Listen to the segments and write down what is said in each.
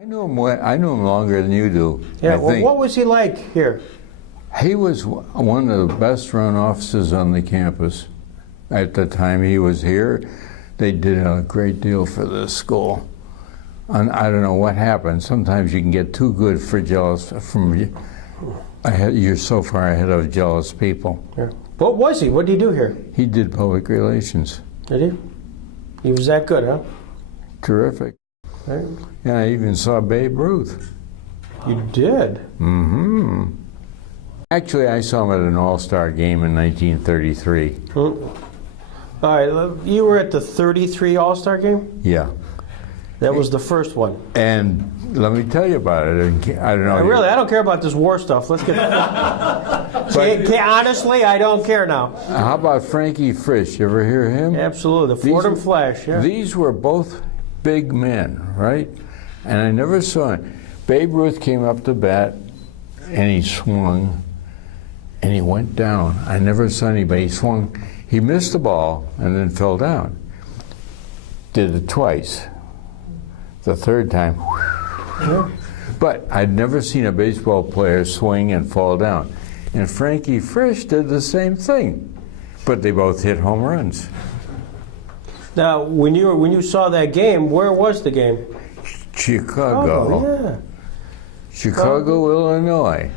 I knew him longer than you do. Yeah, well, what was he like here? He was one of the best run offices on the campus. At the time he was here, they did a great deal for this school. And I don't know what happened. Sometimes you can get too good for jealous you're so far ahead of jealous people. Yeah. What was he? What did he do here? He did public relations. Did he? He was that good, huh? Terrific. Right. And I even saw Babe Ruth. You did? Mm-hmm. Actually, I saw him at an all-star game in 1933. All right, you were at the 33 All-Star game? Yeah. That was the first one. And let me tell you about it. I don't know. I don't care about this war stuff. Let's get. Honestly, I don't care now. How about Frankie Frisch? You ever hear him? Absolutely, the Fordham Flash. Yeah. These were both big men, right? And I never saw him. Babe Ruth came up to bat, and he swung, and he went down. I never saw anybody. He swung. He missed the ball and then fell down. Did it twice. The third time. But I'd never seen a baseball player swing and fall down. And Frankie Frisch did the same thing. But they both hit home runs. Now, when you saw that game, where was the game? Chicago. Oh, yeah. Chicago, Illinois.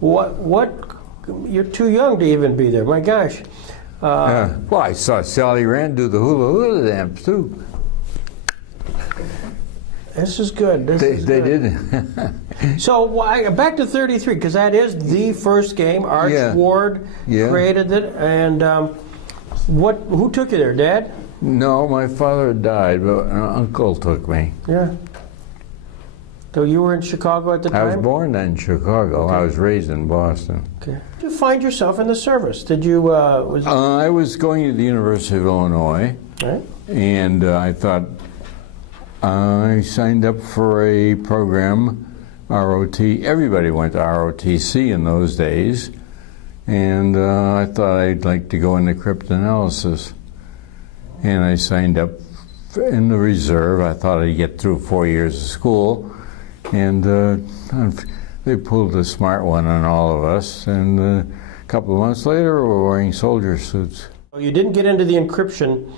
What? You're too young to even be there. My gosh. Well, I saw Sally Rand do the hula hula dance too. This is good. They did. So back to 33, because that is the first game. Arch Ward created it, and who took you there, Dad? No, my father died, but an uncle took me. Yeah. So you were in Chicago at the time? I was born in Chicago. Okay. I was raised in Boston. Okay. Did you find yourself in the service? Did you? I was going to the University of Illinois, right. And I thought I signed up for a program, ROT. Everybody went to ROTC in those days, and I thought I'd like to go into cryptanalysis, and I signed up in the reserve. I thought I'd get through 4 years of school. And they pulled a smart one on all of us, and a couple of months later, we were wearing soldier suits. You didn't get into the encryption?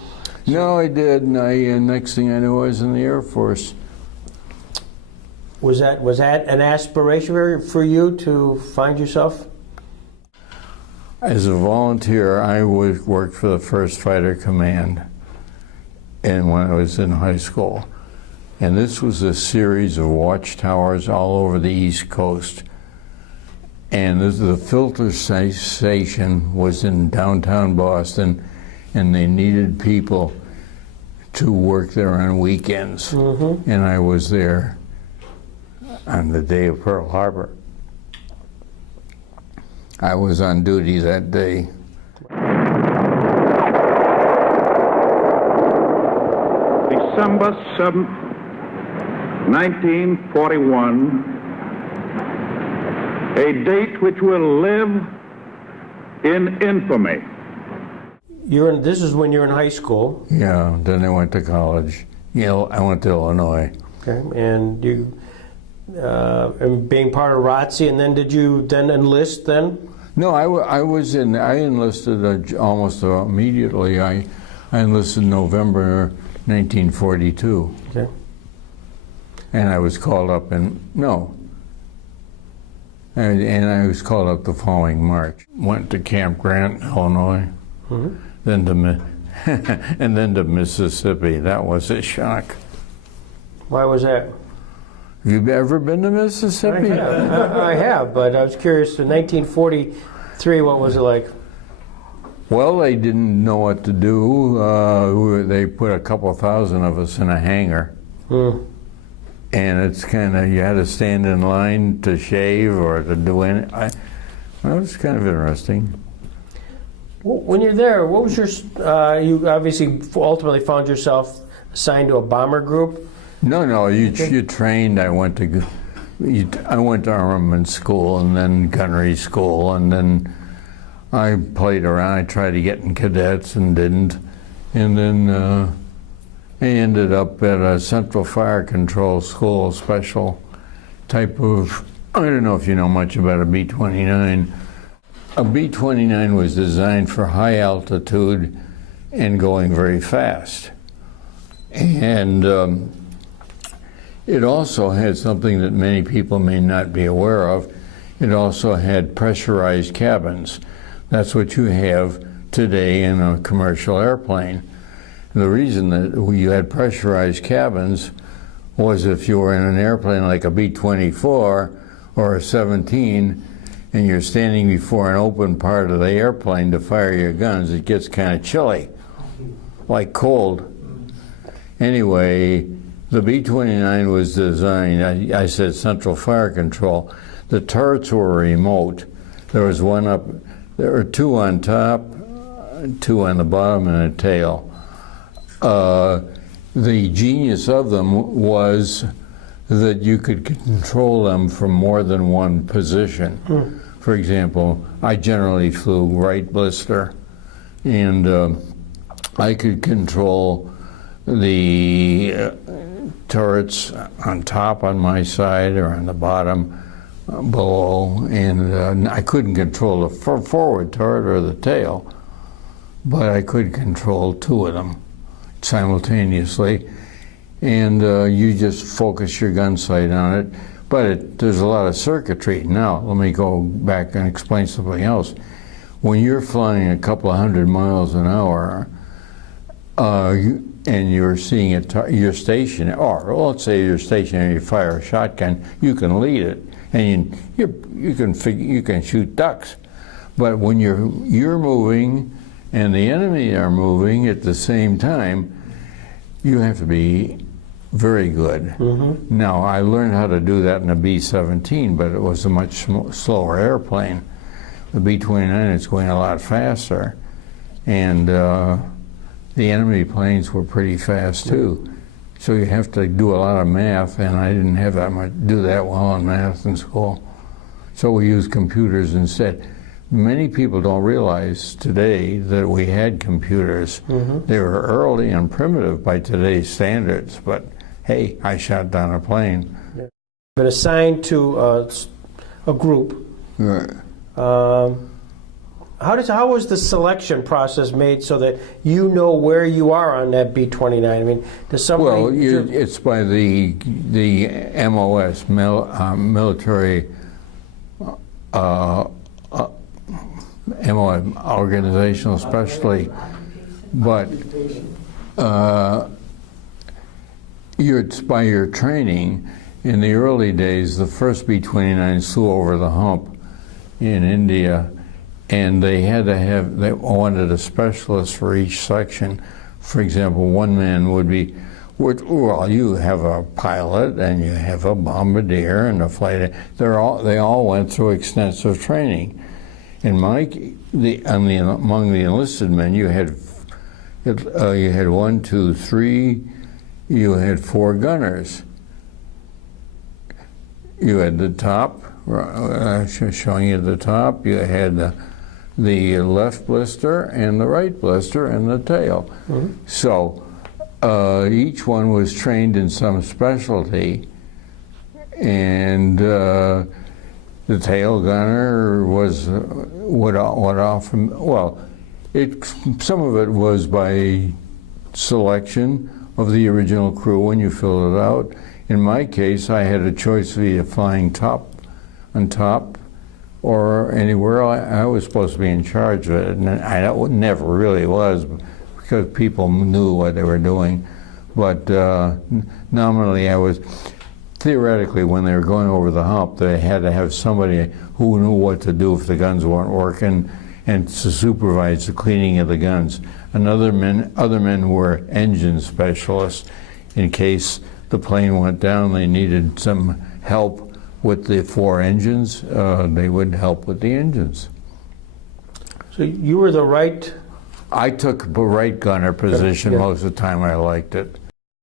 No, I did, and next thing I knew, I was in the Air Force. Was that an aspiration for you to find yourself? As a volunteer, I worked for the 1st Fighter Command, and when I was in high school. And this was a series of watchtowers all over the East Coast. And the filter station was in downtown Boston, and they needed people to work there on weekends. Mm-hmm. And I was there on the day of Pearl Harbor. I was on duty that day. December 7th, 1941, a date which will live in infamy. This is when you're in high school. Yeah, then I went to college. I went to Illinois. Okay, and you being part of ROTC, and then did you then enlist then? No, I enlisted almost immediately. I enlisted in November 1942. Okay. And I was called up and I was called up the following March. Went to Camp Grant, Illinois, mm-hmm. then to Mississippi. That was a shock. Why was that? Have you ever been to Mississippi? I have, but I was curious. In 1943, what was it like? Well, they didn't know what to do. They put a couple thousand of us in a hangar. Mm. And it's kind of, you had to stand in line to shave or to do anything. Well, it was kind of interesting. When you're there, what was your, you obviously ultimately found yourself assigned to a bomber group? No, you trained. I went to armament school and then gunnery school, and then I played around. I tried to get in cadets and didn't. And then I ended up at a Central Fire Control School, special type of, I don't know if you know much about a B-29. A B-29 was designed for high altitude and going very fast. And it also had something that many people may not be aware of. It also had pressurized cabins. That's what you have today in a commercial airplane. The reason that you had pressurized cabins was if you were in an airplane like a B-24 or a 17 and you're standing before an open part of the airplane to fire your guns, it gets kind of chilly, like cold. Anyway, the B-29 was designed, I said Central Fire Control. The turrets were remote. There was one up, there were two on top, two on the bottom, and a tail. The genius of them was that you could control them from more than one position. For example, I generally flew right blister, and I could control the turrets on top on my side or on the bottom below, and I couldn't control the forward turret or the tail, but I could control two of them simultaneously, and you just focus your gun sight on it. But there's a lot of circuitry. Now, let me go back and explain something else. When you're flying a couple of 100 miles an hour, and you're seeing you're stationary, or let's say you're stationary, you fire a shotgun, you can lead it, and you can shoot ducks. But when you're moving and the enemy are moving at the same time, you have to be very good. Now, I learned how to do that in a B-17, but it was a much slower airplane. The B-29 is going a lot faster, and the enemy planes were pretty fast too. So you have to do a lot of math, and I didn't have do that well in math in school. So we used computers instead. Many people don't realize today that we had computers. They were early and primitive by today's standards, but hey, I shot down a plane. Been assigned to a group. Right. How was the selection process made so that you know where you are on that B-29? I mean, does somebody... Well, it's by the MOS, military MOS, organizational specialty, but it's by your training. In the early days, the first B-29 flew over the hump in India, and they wanted a specialist for each section. For example, one man would be, well, you have a pilot and you have a bombardier and a flight. They all went through extensive training. Among the enlisted men, you had 1, 2, 3. You had 4 gunners. You had the top, showing you the top. You had the left blister and the right blister and the tail. So each one was trained in some specialty, and the tail gunner would often, well, some of it was by selection of the original crew when you filled it out. In my case, I had a choice of either flying on top or anywhere. I was supposed to be in charge of it, and I never really was because people knew what they were doing. But nominally, I was. Theoretically, when they were going over the hump, they had to have somebody who knew what to do if the guns weren't working and to supervise the cleaning of the guns. Other men were engine specialists. In case the plane went down, they needed some help with the 4 engines. They would help with the engines. So you were the right... I took the right gunner position most of the time. I liked it.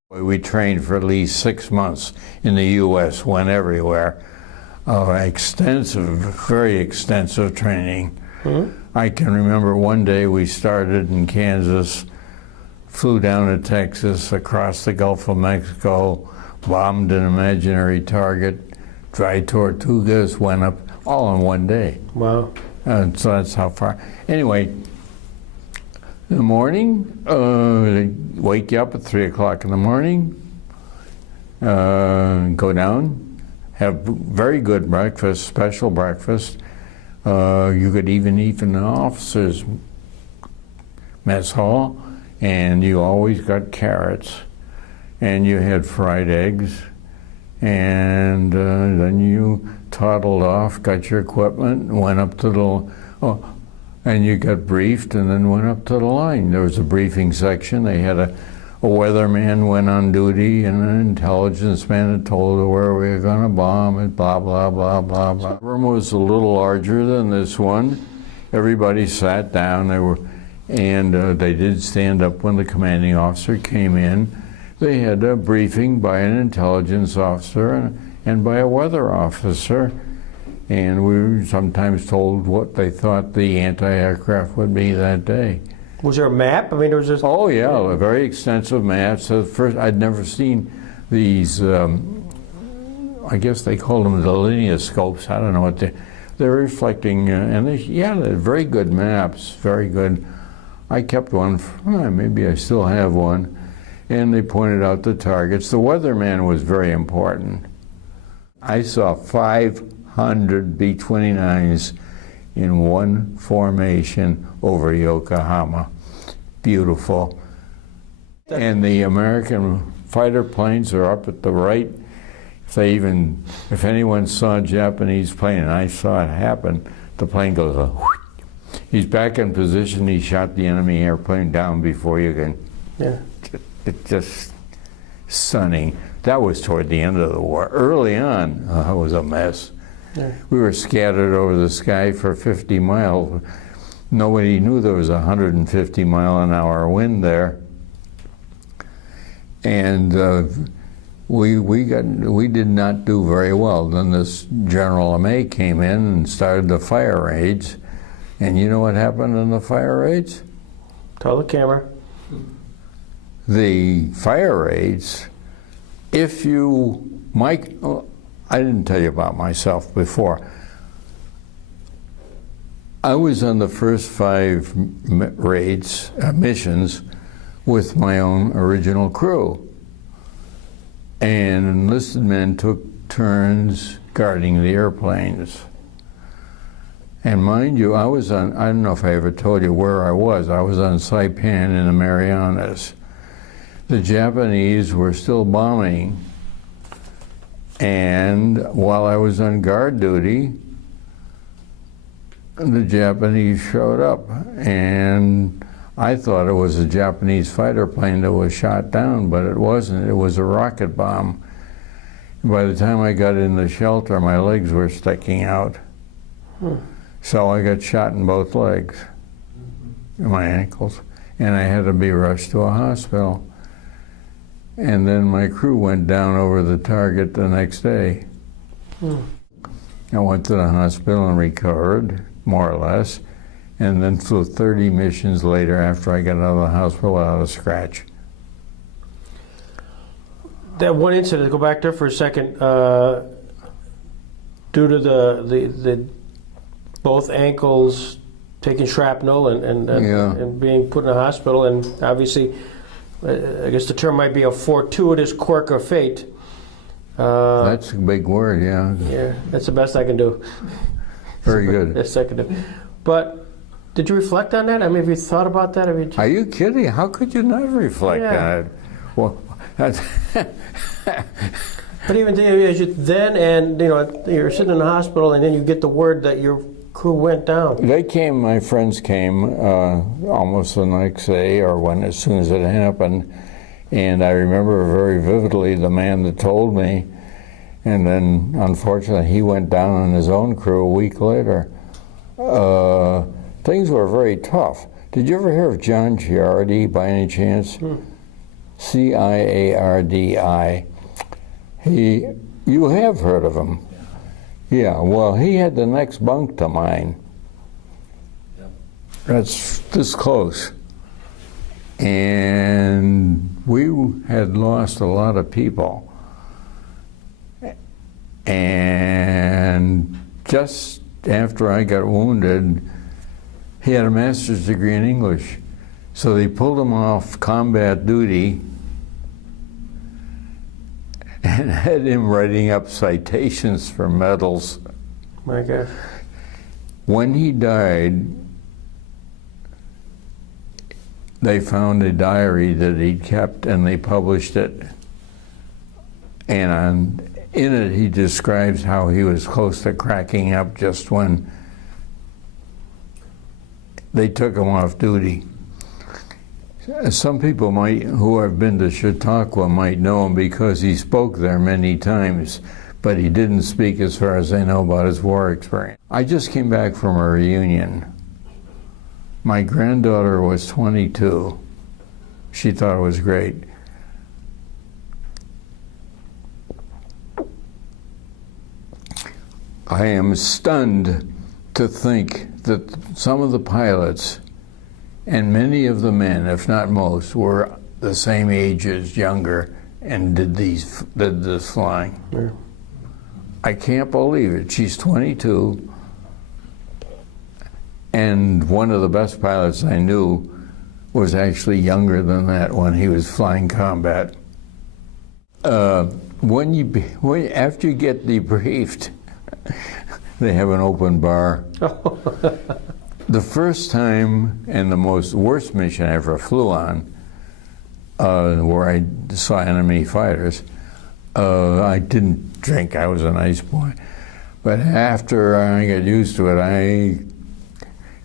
We trained for at least 6 months in the U.S., went everywhere. Extensive, very extensive training. I can remember one day we started in Kansas flew down to Texas, across the Gulf of Mexico, bombed an imaginary target, dry tortugas went up, all in one day. Wow. So that's how far. Anyway, in the morning, they wake you up at 3 o'clock in the morning, go down, have very good breakfast, special breakfast. You could even eat in the officers' mess hall, and you always got carrots, and you had fried eggs, and then you toddled off, got your equipment, and went up to the, and you got briefed, and then went up to the line. There was a briefing section. They had a weatherman went on duty, and an intelligence man had told her where we were going to bomb, and blah, blah, blah, blah, blah. The room was a little larger than this one. Everybody sat down. They did stand up when the commanding officer came in. They had a briefing by an intelligence officer and by a weather officer, and we were sometimes told what they thought the anti-aircraft would be that day. Was there a map? I mean, there was just... Oh yeah, very extensive maps. First, I'd never seen these, I guess they called them delineoscopes. I don't know what they're reflecting, and they're very good maps, very good. I kept one, maybe I still have one, and they pointed out the targets. The weatherman was very important. I saw 500 B-29s in one formation over Yokohama. Beautiful. And the American fighter planes are up at the right. If anyone saw a Japanese plane, and I saw it happen, the plane goes, he's back in position, he shot the enemy airplane down before you can. Yeah. It's just stunning. That was toward the end of the war. Early on, it was a mess. Yeah. We were scattered over the sky for 50 miles. Nobody knew there was a 150-mile-an-hour wind there. And we did not do very well. Then this General LeMay came in and started the fire raids. And you know what happened in the fire raids? Tell the camera. The fire raids, I didn't tell you about myself before. I was on the first 5 raids, missions, with my own original crew. And enlisted men took turns guarding the airplanes. And mind you, I don't know if I ever told you where I was on Saipan in the Marianas. The Japanese were still bombing, and while I was on guard duty, the Japanese showed up, and I thought it was a Japanese fighter plane that was shot down, but it wasn't. It was a rocket bomb. By the time I got in the shelter, my legs were sticking out. So I got shot in both legs, my ankles, and I had to be rushed to a hospital. And then my crew went down over the target the next day. I went to the hospital and recovered, more or less, and then flew 30 missions later after I got out of the hospital without a scratch. That one incident, go back there for a second, due to the both ankles taking shrapnel and being put in a hospital, and obviously, I guess the term might be a fortuitous quirk of fate. That's a big word, yeah. Yeah, that's the best I can do. Very good. Best I can do. But did you reflect on that? I mean, have you thought about that? Are you kidding? How could you not reflect on it? Well, that's but even as you then, and you're sitting in the hospital, and then you get the word that your crew went down. My friends came almost the next day, or as soon as it happened, and I remember very vividly the man that told me, and then unfortunately he went down on his own crew a week later. Things were very tough. Did you ever hear of John Ciardi by any chance? C-I-A-R-D-I. You have heard of him. Yeah, well, he had the next bunk to mine. That's this close. And we had lost a lot of people. And just after I got wounded, he had a master's degree in English. So they pulled him off combat duty and had him writing up citations for medals. My gosh. When he died, they found a diary that he'd kept and they published it. And in it he describes how he was close to cracking up just when they took him off duty. Some people who have been to Chautauqua might know him because he spoke there many times, but he didn't speak, as far as I know, about his war experience. I just came back from a reunion. My granddaughter was 22. She thought it was great. I am stunned to think that some of the pilots and many of the men, if not most, were the same age as younger and did this flying. Yeah. I can't believe it. She's 22, and one of the best pilots I knew was actually younger than that when he was flying combat. After you get debriefed, they have an open bar. The first time and the worst mission I ever flew on, where I saw enemy fighters, I didn't drink. I was a nice boy. But after I got used to it,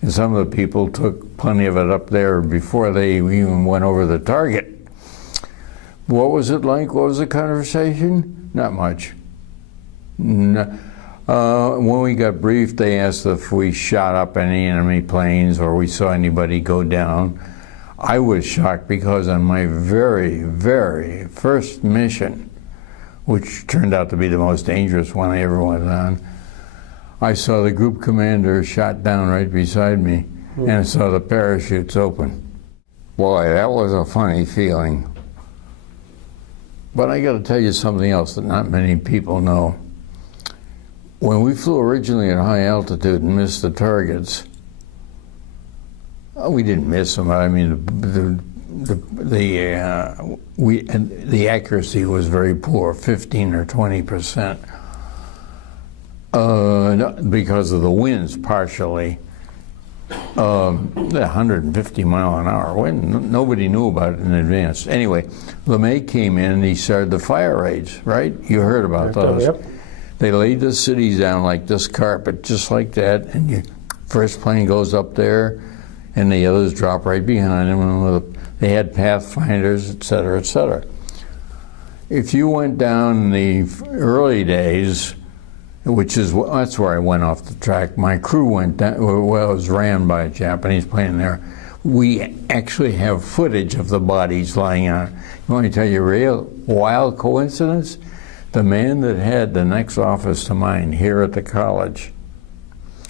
and some of the people took plenty of it up there before they even went over the target. What was it like? What was the conversation? Not much. No. When we got briefed, they asked if we shot up any enemy planes or we saw anybody go down. I was shocked because on my very, very first mission, which turned out to be the most dangerous one I ever went on, I saw the group commander shot down right beside me, and I saw the parachutes open. Boy, that was a funny feeling. But I got to tell you something else that not many people know. When we flew originally at high altitude and missed the targets, we didn't miss them. I mean, the accuracy was very poor, 15 or 20%, because of the winds partially. 150 mile an hour wind. Nobody knew about it in advance. Anyway, LeMay came in and he started the fire raids, right? You heard about those. Yep. They laid the cities down like this carpet, just like that, and first plane goes up there, and the others drop right behind them. And they had pathfinders, et cetera, et cetera. If you went down in the early days, that's where I went off the track. My crew went down, well, it was ran by a Japanese plane there. We actually have footage of the bodies lying on. You want me to tell you a real wild coincidence? The man that had the next office to mine here at the college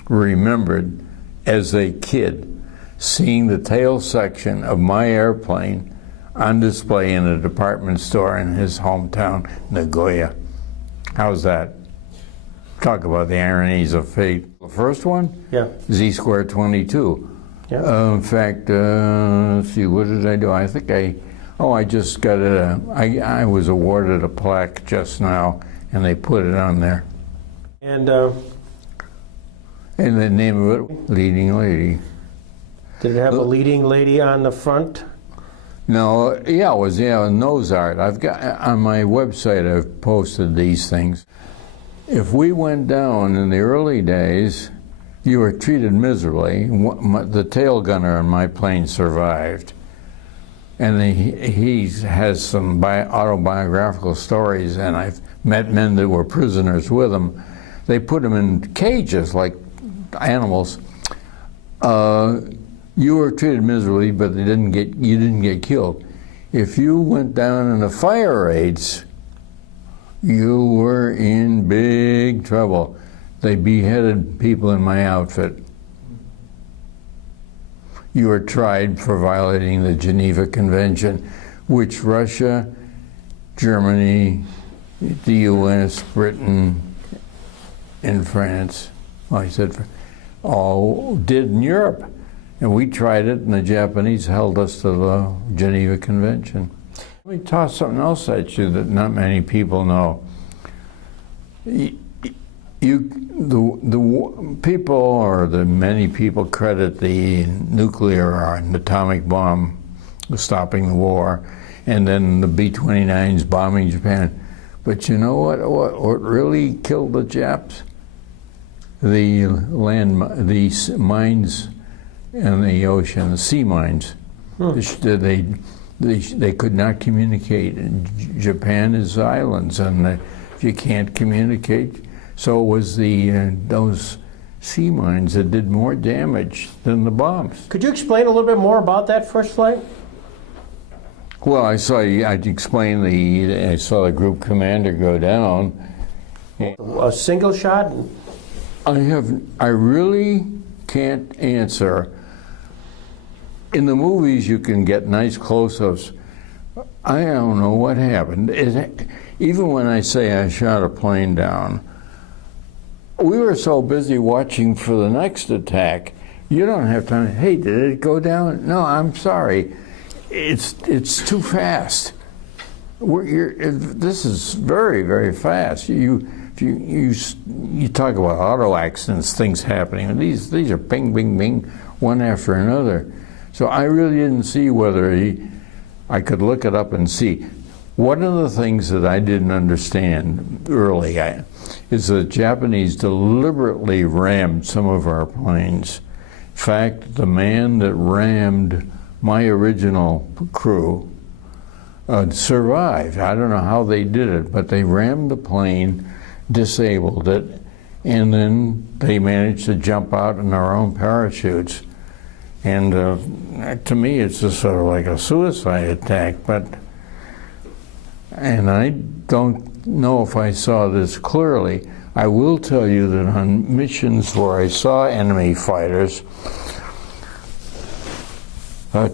remembered as a kid seeing the tail section of my airplane on display in a department store in his hometown, Nagoya. How's that? Talk about the ironies of fate. The first one? Yeah. Z-squared 22. Yeah. In fact, let's see, what did I do? I think I just got I was awarded a plaque just now, and they put it on there. And the name of it, Leading Lady. did it have a leading lady on the front? No, yeah, it was nose art. I've got on my website. I've posted these things. If we went down in the early days, you were treated miserably. The tail gunner on my plane survived. And he has some autobiographical stories, and I've met men that were prisoners with him. They put them in cages like animals. You were treated miserably, but you didn't get killed. If you went down in the fire raids, you were in big trouble. They beheaded people in my outfit. you were tried for violating the Geneva Convention, which Russia, Germany, the U.S., Britain, and France, well, I said, all did in Europe. And we tried it, and the Japanese held us to the Geneva Convention. Let me toss something else at you that not many people know. The people, or the many people, credit the nuclear and atomic bomb stopping the war, and then the B-29s bombing Japan. But you know what really killed the Japs? The mines in the ocean, the sea mines. They could not communicate. Japan is islands, and you can't communicate. So it was those sea mines that did more damage than the bombs. Could you explain a little bit more about that first flight? Well, I saw the group commander go down. A single shot? I really can't answer. In the movies, you can get nice close-ups. I don't know what happened. Even when I say I shot a plane down, we were so busy watching for the next attack, you don't have time. Hey, did it go down? No, I'm sorry. It's too fast. This is very, very fast. You talk about auto accidents, things happening. These are bing, bing, bing, one after another. So I really didn't see whether I could look it up and see. One of the things that I didn't understand early is the Japanese deliberately rammed some of our planes. In fact, the man that rammed my original crew survived. I don't know how they did it, but they rammed the plane, disabled it, and then they managed to jump out in their own parachutes. And to me, it's just sort of like a suicide attack, and I don't know if I saw this clearly. I will tell you that on missions where I saw enemy fighters,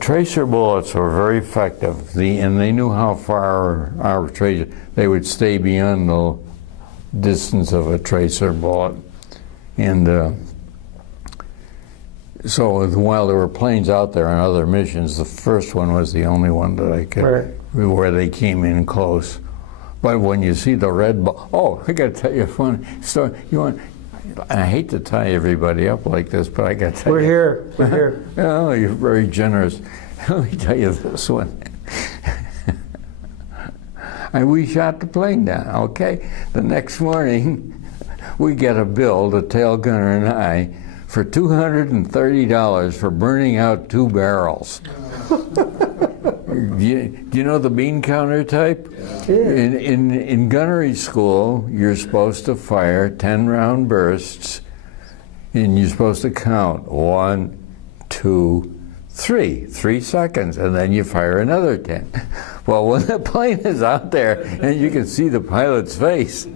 tracer bullets were very effective, and they knew how far our tracer, they would stay beyond the distance of a tracer bullet. And so while there were planes out there on other missions, the first one was the only one that I could, where they came in close. But when you see the red ball, oh, I got to tell you a funny story. I hate to tie everybody up like this, but I got to tell you. We're here. Oh, you're very generous. Let me tell you this one. And we shot the plane down, okay? The next morning, we get a bill, the tail gunner and I, for $230 for burning out 2 barrels. Do you know the bean counter type? Yeah. In gunnery school, you're supposed to fire 10-round bursts, and you're supposed to count 1, 2, 3, 3 seconds, and then you fire another 10. Well, when the plane is out there and you can see the pilot's face,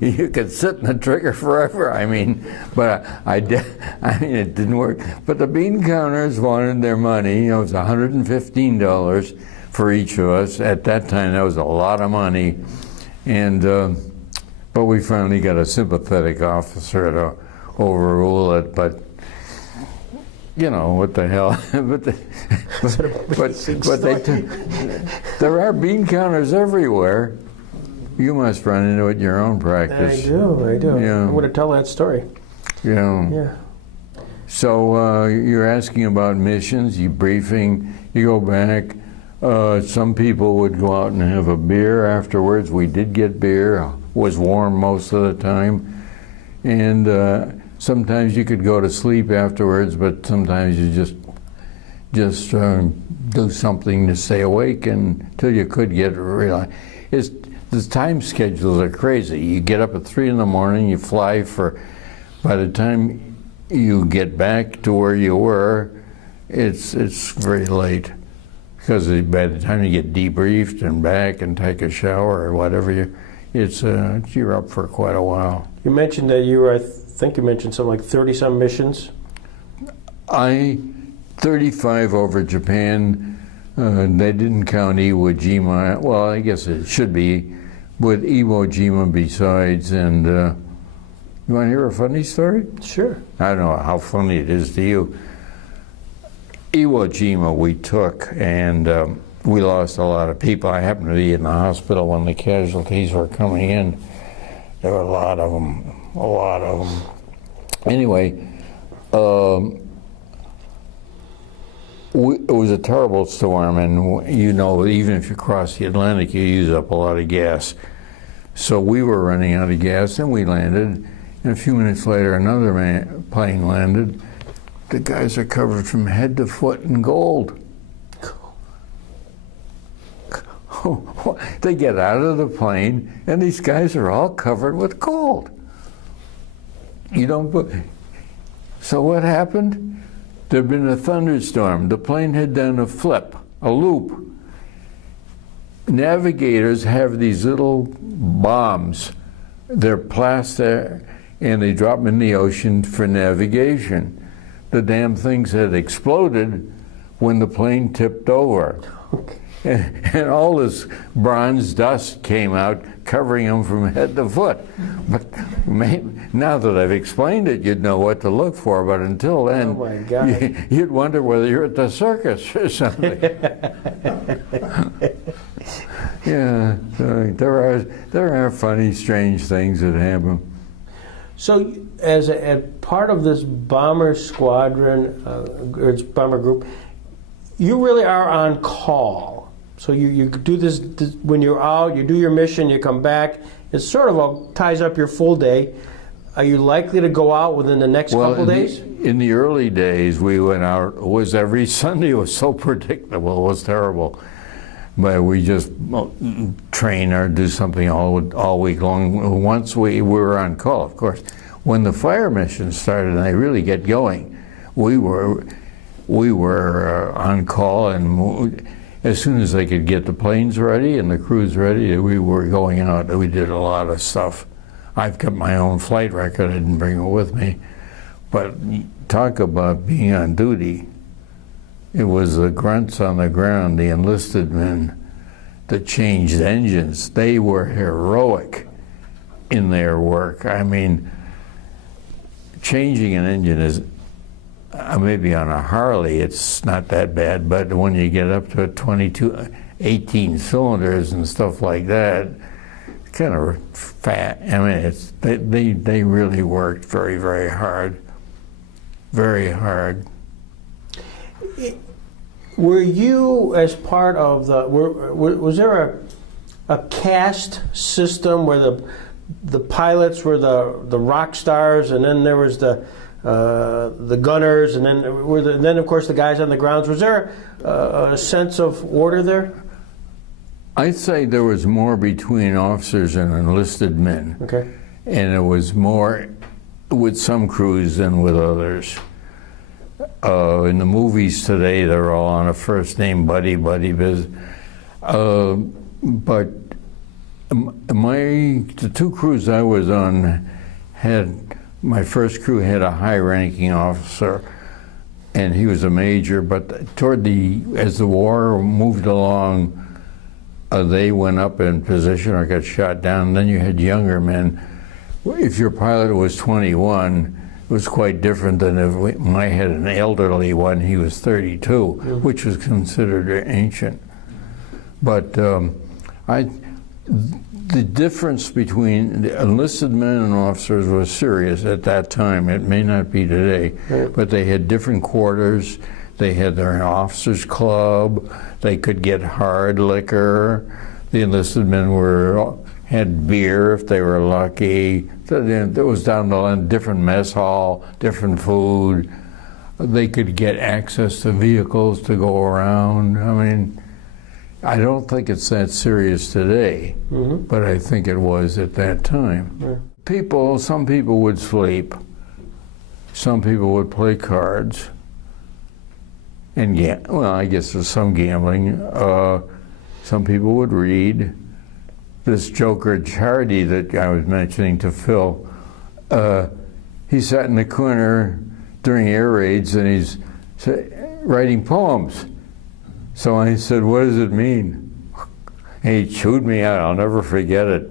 you could sit in the trigger forever. I mean, but I mean, it didn't work. But the bean counters wanted their money. It was $115 for each of us. At that time, that was a lot of money. And but we finally got a sympathetic officer to overrule it. But you know, what the hell? There are bean counters everywhere. You must run into it in your own practice. I do. Yeah. I'm going to tell that story. Yeah. So you're asking about missions, you briefing, you go back. Some people would go out and have a beer afterwards. We did get beer. It was warm most of the time. And sometimes you could go to sleep afterwards, but sometimes you just do something to stay awake until you could get real. The time schedules are crazy. You get up at 3 in the morning, you fly by the time you get back to where you were, it's very late. Because by the time you get debriefed and back and take a shower or whatever, you're up for quite a while. You mentioned that you were think you mentioned something like 30-some missions. 35 over Japan. They didn't count Iwo Jima. Well, I guess it should be, with Iwo Jima besides. And you want to hear a funny story? Sure. I don't know how funny it is to you. Iwo Jima we took, and we lost a lot of people. I happened to be in the hospital when the casualties were coming in. There were a lot of them. Anyway, it was a terrible storm, and you know, even if you cross the Atlantic, you use up a lot of gas. So we were running out of gas, and we landed. And a few minutes later, another plane landed. The guys are covered from head to foot in gold. They get out of the plane, and these guys are all covered with gold. So what happened? There'd been a thunderstorm. The plane had done a flip, a loop. Navigators have these little bombs. They're plastic, and they drop them in the ocean for navigation. The damn things had exploded when the plane tipped over. And all this bronze dust came out, covering them from head to foot. But now that I've explained it, you'd know what to look for. But until then, oh my God, you'd wonder whether you're at the circus or something. Yeah, so there are funny, strange things that happen. So, as a part of this bomber squadron, or bomber group, you really are on call. So you do this when you're out, you do your mission, you come back. It sort of ties up your full day. Are you likely to go out within the next couple days? In the early days, we went out. It was every Sunday. It was so predictable. It was terrible. But we just train or do something all week long. Once we were on call, of course. When the fire missions started and they really get going, we were on call, and as soon as they could get the planes ready and the crews ready, we were going out. We did a lot of stuff. I've got my own flight record. I didn't bring it with me. But talk about being on duty. It was the grunts on the ground, the enlisted men that changed engines. They were heroic in their work. I mean, changing an engine is, maybe on a Harley, it's not that bad, but when you get up to 18 cylinders and stuff like that, it's kind of fat. I mean, they really worked very, very hard. Very hard. Were you, as part of the, was there a caste system where the pilots were the rock stars, and then there was the gunners, and then of course the guys on the grounds? Was there a sense of order there? I'd say there was more between officers and enlisted men. Okay. And it was more with some crews than with others. In the movies today, they're all on a first-name buddy business. But the two crews I was on my first crew had a high-ranking officer, and he was a major. But as the war moved along, they went up in position or got shot down. And then you had younger men. If your pilot was 21, it was quite different than if I had an elderly one. He was 32, which was considered ancient. But the difference between the enlisted men and officers was serious at that time. It may not be today, but they had different quarters. They had their officers' club. They could get hard liquor. The enlisted men had beer if they were lucky. It was down the line, different mess hall, different food. They could get access to vehicles to go around. I mean, I don't think it's that serious today, but I think it was at that time. Yeah. Some people would sleep. Some people would play cards. And I guess there's some gambling. Some people would read. This joker Chardy that I was mentioning to Phil, he sat in the corner during air raids and he's writing poems. So I said, what does it mean? And he chewed me out. I'll never forget it.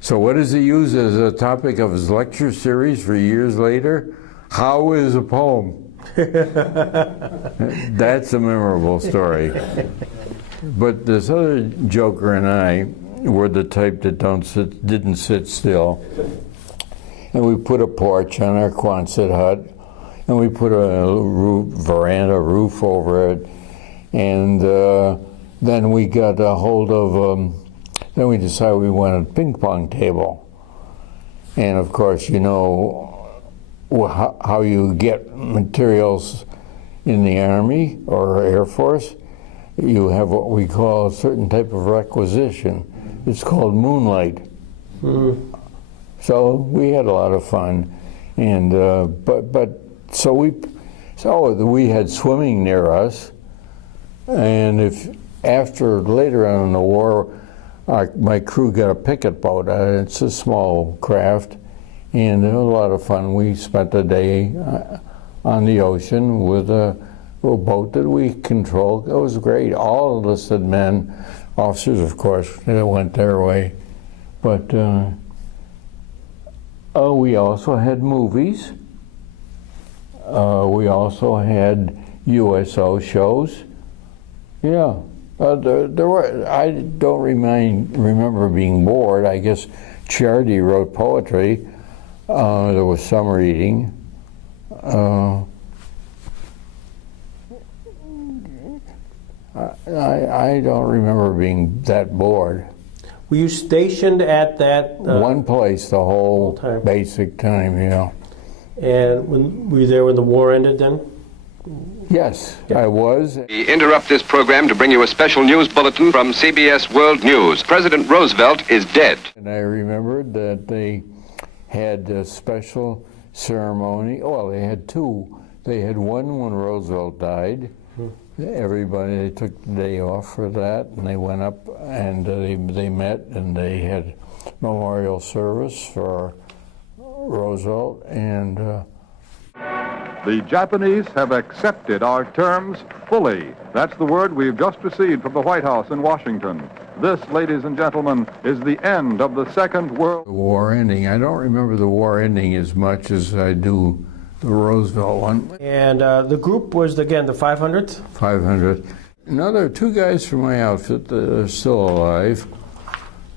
So what does he use as a topic of his lecture series for years later? How is a poem? That's a memorable story. But this other joker and I were the type that didn't sit still. And we put a porch on our Quonset hut, and we put a veranda roof over it, and then we got a hold of, then we decided we wanted a ping pong table. And of course, you know how you get materials in the Army or Air Force. You have what we call a certain type of requisition. It's called moonlight. Mm-hmm. So we had a lot of fun, and so we had swimming near us, and later on in the war, my crew got a picket boat. It's a small craft, and it was a lot of fun. We spent the day on the ocean with a little boat that we controlled. It was great. All enlisted men, officers, of course, they went their way. But we also had movies. We also had USO shows. Yeah. There were. I don't remember being bored. I guess Charity wrote poetry. There was some reading. I don't remember being that bored. Were you stationed at that? One place the whole time. Basic time, yeah. And were you there when the war ended then? Yes, yeah. I was. We interrupt this program to bring you a special news bulletin from CBS World News. President Roosevelt is dead. And I remembered that they had a special ceremony. Well, they had two. They had one when Roosevelt died. Everybody, they took the day off for that, and they went up and they met and they had memorial service for Roosevelt. And the Japanese have accepted our terms fully. That's the word we've just received from the White House in Washington. This, ladies and gentlemen, is the end of the Second World War ending. I don't remember the war ending as much as I do the Roosevelt one. And the group was, again, the 500th? 500th. Another two guys from my outfit that are still alive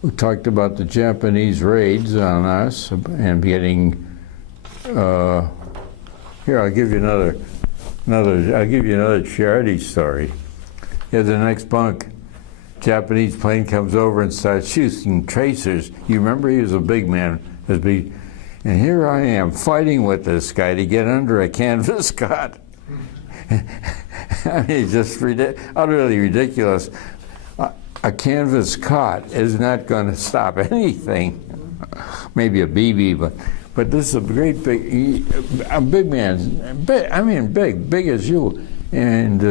who talked about the Japanese raids on us and getting, here, I'll give you another charity story. Yeah, the next bunk, Japanese plane comes over and starts shooting tracers. You remember, he was a big man, and here I am fighting with this guy to get under a canvas cot. I mean, it's just utterly ridiculous. A canvas cot is not going to stop anything. Maybe a BB, but this is a big man. Big as you. And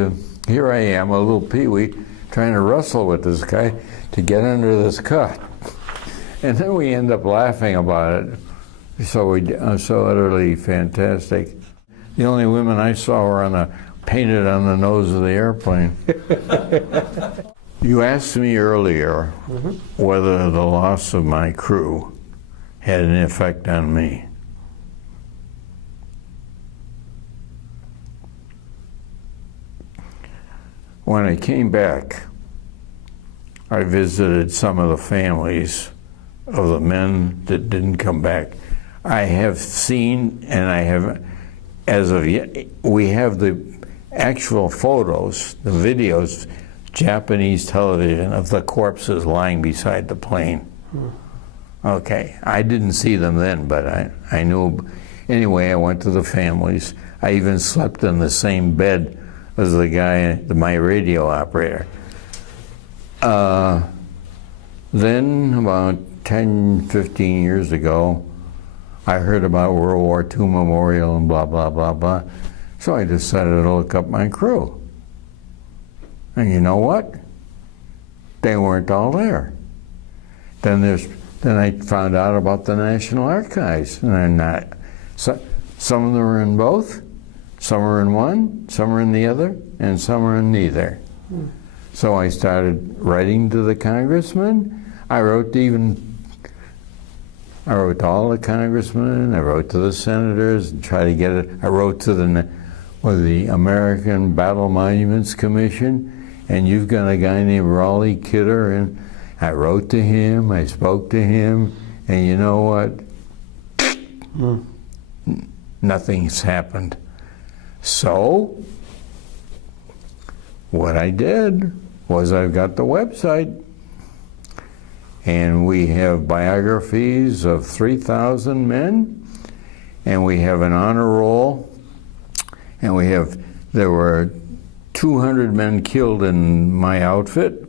here I am, a little peewee, trying to wrestle with this guy to get under this cot. And then we end up laughing about it. So utterly fantastic. The only women I saw were painted on the nose of the airplane. You asked me earlier whether the loss of my crew had an effect on me. When I came back, I visited some of the families of the men that didn't come back. I have seen, and I have, as of yet, we have the actual photos, the videos, Japanese television of the corpses lying beside the plane. Okay, I didn't see them then, but I knew. Anyway, I went to the families. I even slept in the same bed as the guy, my radio operator. Then, about 10, 15 years ago, I heard about World War II Memorial and blah, blah, blah, blah. So I decided to look up my crew. And you know what? They weren't all there. Then I found out about the National Archives, and So, some of them are in both, some are in one, some are in the other, and some are in neither. So I started writing to the congressman. I wrote to all the congressmen, I wrote to the senators, and tried to get it. I wrote to the American Battle Monuments Commission, and you've got a guy named Raleigh Kidder, and I wrote to him, I spoke to him, and you know what? Nothing's happened. So, what I did was I've got the website, and we have biographies of 3,000 men, and we have an honor roll, and there were 200 men killed in my outfit,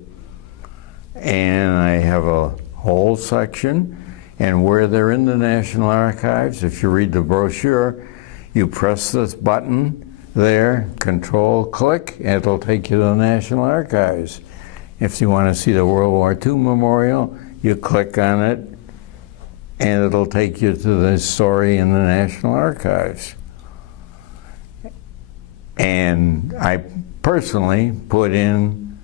and I have a whole section, and where they're in the National Archives, if you read the brochure, you press this button there, Control-click, and it'll take you to the National Archives. If you want to see the World War II memorial, you click on it, and it'll take you to the story in the National Archives. And I personally put in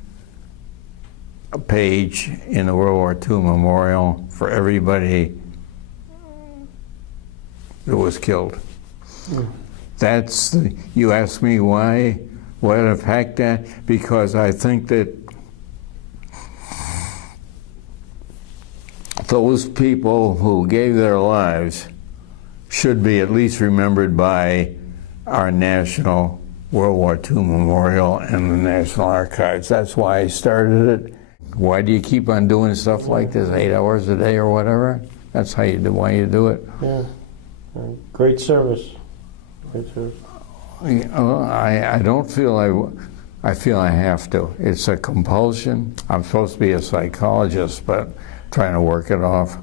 a page in the World War II memorial for everybody that was killed. You ask me why, what effect that, because I think that those people who gave their lives should be at least remembered by our National World War II Memorial and the National Archives. That's why I started it. Why do you keep on doing stuff like this, 8 hours a day or whatever? That's how you do, why you do it. Yeah. Great service. Great service. I don't feel I feel I have to. It's a compulsion. I'm supposed to be a psychologist, but trying to work it off.